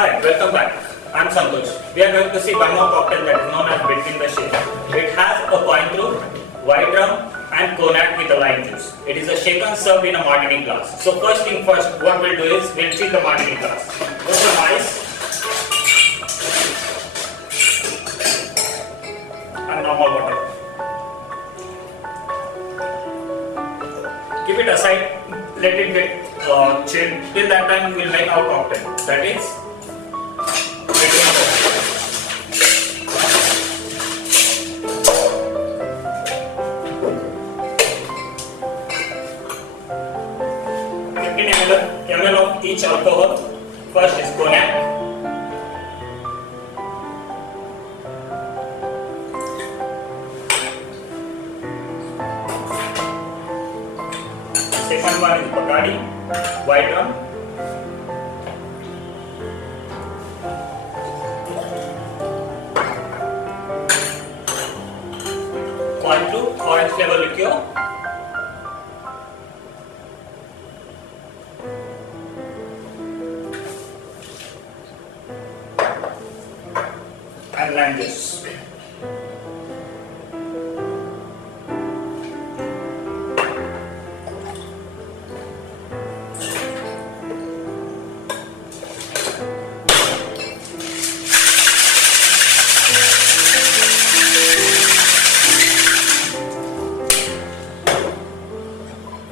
Hi, welcome back. I'm Santosh. We are going to see one more cocktail that is known as Between the Seets. It has a point through, white rum and cognac with a lime juice. It is a shaken served in a martini glass. So first thing first, what we'll do is we'll fill the martini glass. Put some ice and normal water. Keep it aside, let it get chilled. Till that time we'll make our cocktail. That is between the ml of each alcohol. First is cognac. Second one is Bacardi, white rum. One two orange flavor liqueur. And lime juice.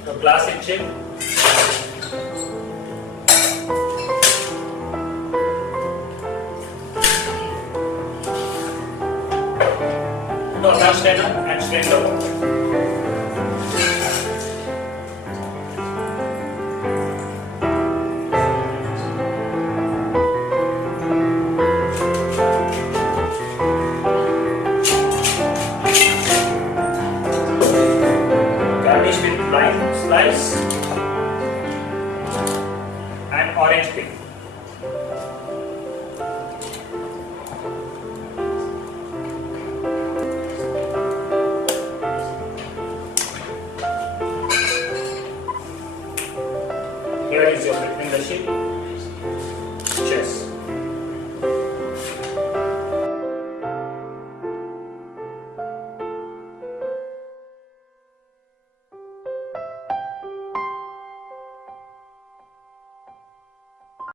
The classic chip. Torta strainer and strain the water. Garnish with lime slice and orange peel. Here is your Between the Seets.